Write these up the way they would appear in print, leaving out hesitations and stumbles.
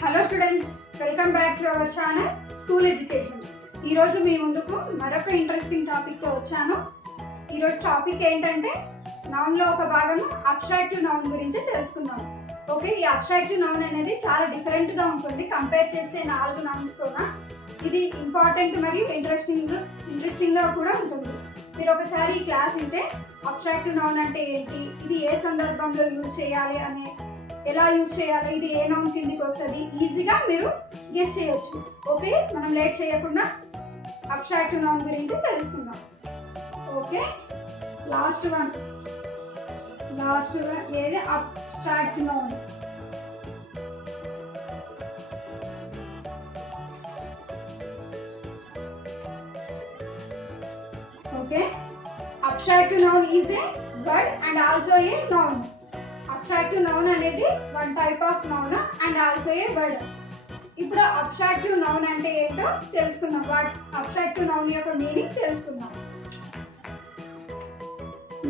Hello students, welcome back to our channel school education. ఈరోజు మీ ముందుకు మరొక ఇంట్రెస్టింగ్ టాపిక్తో వచ్చాను. ఈరోజు టాపిక్ ఏంటంటే నౌన్లో ఒక భాగం అబ్స్ట్రాక్టివ్ నౌన్ గురించి తెలుసుకుందాం. ఓకే, ఈ అబ్స్ట్రాక్టివ్ నౌన్ అనేది చాలా డిఫరెంట్గా ఉంటుంది కంపేర్ చేసే 4 నౌన్స్తో. ఇది ఇంపార్టెంట్ మరియు ఇంట్రెస్టింగ్గా కూడా ఉంటుంది. మీరు ఒకసారి ఈ క్లాస్ వింటే అబ్స్ట్రాక్టివ్ నౌన్ అంటే ఏంటి, ఇది ఏ సందర్భంలో యూజ్ చేయాలి అనే ఎలా యూజ్ చేయాలి, ఇది ఏ నౌన్ కిందికి వస్తుంది ఈజీగా మీరు గెస్ చేయొచ్చు. ఓకే, మనం లేట్ చేయకుండా అబ్స్ట్రాక్టివ్ నౌన్ గురించి తెలుసుకుందాం. ఓకే, లాస్ట్ వన్ ఏది abstract noun. Okay, abstractive noun is a word and also a noun. Abstractive noun అనేది one type of noun and also a word. ఇప్పుడు అబ్స్ట్రాక్టివ్ నౌన్ అంటే ఏంటో తెలుసుకుందాం. అబ్స్ట్రాక్టివ్ నౌన్ యొక్క meaning తెలుసుకుందాం.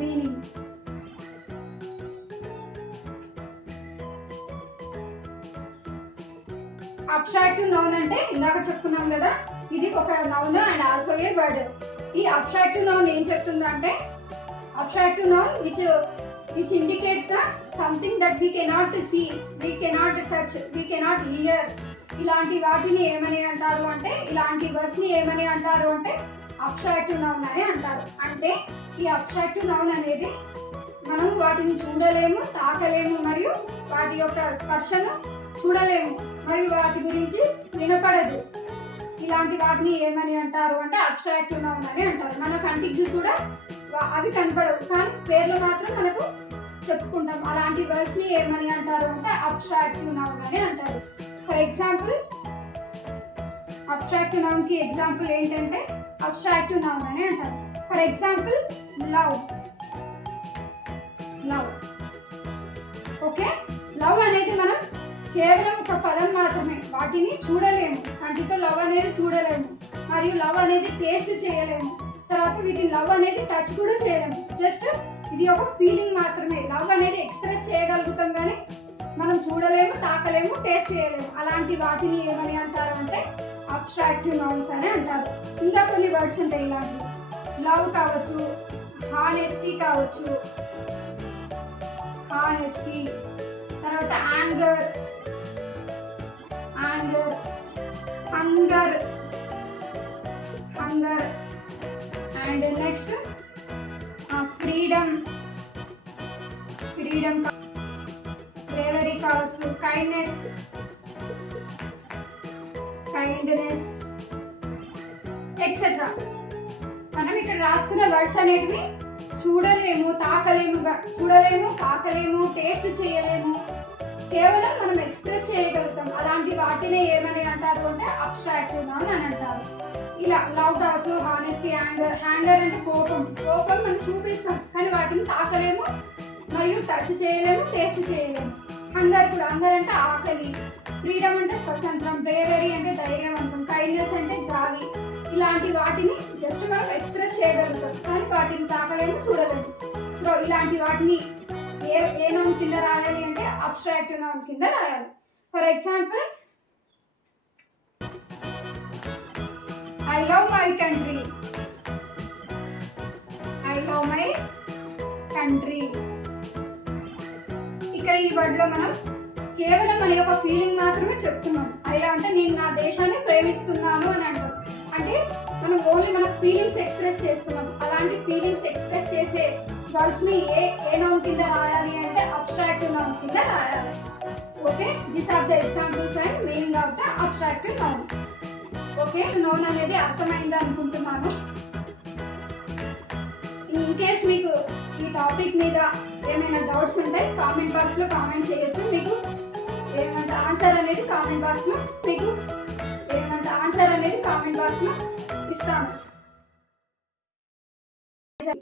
మీనింగ్ అబ్స్ట్రాక్టివ్ నౌన్ అంటే ఇందాక చెప్పుకున్నాం కదా, ఇది ఒక noun and also a word. ఈ అబ్స్ట్రాక్టివ్ నౌన్ ఏం చెప్తుందంటే, abstractive noun which indicates that something that we cannot see, we cannot touch, we cannot hear. ఇలాంటి వాటిని ఏమని అంటారు అంటే, ఇలాంటి వర్డ్స్ని ఏమని అంటారు అంటే అబ్స్ట్రాక్టివ్ నౌన్ అని అంటారు. అంటే ఈ అబ్స్ట్రాక్టివ్ నౌన్ అనేది మనం వాటిని చూడలేము, తాకలేము, మరియు వాటి యొక్క స్పర్శను చూడలేము, మరియు వాటి గురించి వినపడదు. ఇలాంటి వాటిని ఏమని అంటారు అంటే అబ్స్ట్రాక్టివ్ నౌన్ అని అంటారు. మన కంటికి కూడా అవి కనపడవు, కానీ పేర్లు మాత్రం మనకు చెప్పుకుంటాం. అలాంటి వర్డ్స్ని ఏమని అంటారు అంటే అబ్స్ట్రాక్టివ్ నౌన్ అని అంటారు. ఫర్ ఎగ్జాంపుల్, అబ్స్ట్రాక్టివ్ నౌన్కి ఎగ్జాంపుల్ ఏంటంటే అబ్స్ట్రాక్టివ్ నౌన్ అని అంటారు. For example, love. Okay, love అనేది మనం కేవలం ఒక పదం మాత్రమే, వాటిని చూడలేము, కంటితో లవ్ అనేది చూడలేము, మరియు లవ్ అనేది టేస్ట్ చేయలేము, తర్వాత వీటిని లవ్ అనేది టచ్ కూడా చేయలేము. జస్ట్ ఇది ఒక ఫీలింగ్ మాత్రమే. లవ్ అనేది ఎక్స్ప్రెస్ చేయగలుగుతాం కానీ మనం చూడలేము, తాకలేము, టేస్ట్ చేయలేము. అలాంటి వాటిని ఏమని అంటారు అంటే అబ్స్ట్రాక్టివ్ నౌన్స్ అని అంటారు. ఇంకా కొన్ని వర్డ్స్ ఉంటాయి ఇలాంటివి. లవ్ కావచ్చు, హానెస్టీ కావచ్చు, తర్వాత anger, hunger and next freedom, bravery కావచ్చు, కైండ్నెస్, ఎక్సెట్రా. మనం ఇక్కడ రాసుకున్న వర్డ్స్ అనేటివి చూడలేము, తాకలేము, టేస్ట్ చేయలేము, కేవలం మనం ఎక్స్ప్రెస్ చేయగలుగుతాం. అలాంటి వాటినే ఏమని అంటారు అంటే అబ్స్ట్రాక్టివ్ నౌన్ అని అంటారు. ఇలా లవ్ కావచ్చు, హానెస్టీ, యాంగర్ అంటే కోపం మనం చూపిస్తాం కానీ వాటిని తాకలేము, మరియు టచ్ చేయలేము, టేస్ట్ చేయలేము. హంగర్ అంటే ఆకలి, ఫ్రీడమ్ అంటే స్వతంత్రం, బ్రేవరీ అంటే ధైర్యవంతం, కైండ్నెస్ అంటే జాలి. ఇలాంటి వాటిని జస్ట్ మనం ఎక్స్ప్రెస్ చేయగలుగుతాం కానీ వాటిని తాకలేము, చూడలేము. సో ఇలాంటి వాటిని ఏ నౌన్ కింద రాయాలి అంటే అబ్స్ట్రాక్టివ్ నౌన్ కింద రాయాలి. For example, I love my country. ఇక్కడ ఈ వర్డ్ లో మనం కేవలం మన యొక్క ఫీలింగ్ మాత్రమే చెప్తున్నాం. ఐలా అంటే నేను నా దేశాన్ని ప్రేమిస్తున్నాను అని అంటాం. అంటే మనం ఓన్లీ మన ఫీలింగ్స్ ఎక్స్ప్రెస్ చేస్తున్నాం. అలాంటి ఫీలింగ్స్ ఎక్స్ప్రెస్ చేసే వర్డ్స్ ని ఏ నౌన్ కింద రాయాలి అంటే అబ్స్ట్రాక్టివ్ నౌన్ కింద రాయాలి. Okay, these are the examples and meaning of the abstractive noun. Okay, noun అనేది అర్థమైంది అనుకుంటున్నాను. ఇన్ కేస్ మీకు ఈ టాపిక్ మీద ఏమైనా డౌట్స్ ఉంటే కామెంట్ బాక్స్లో కామెంట్ చేయొచ్చు. మీకు ఏమంటే ఆన్సర్ అనేది కామెంట్ బాక్స్లో ఇస్తాను.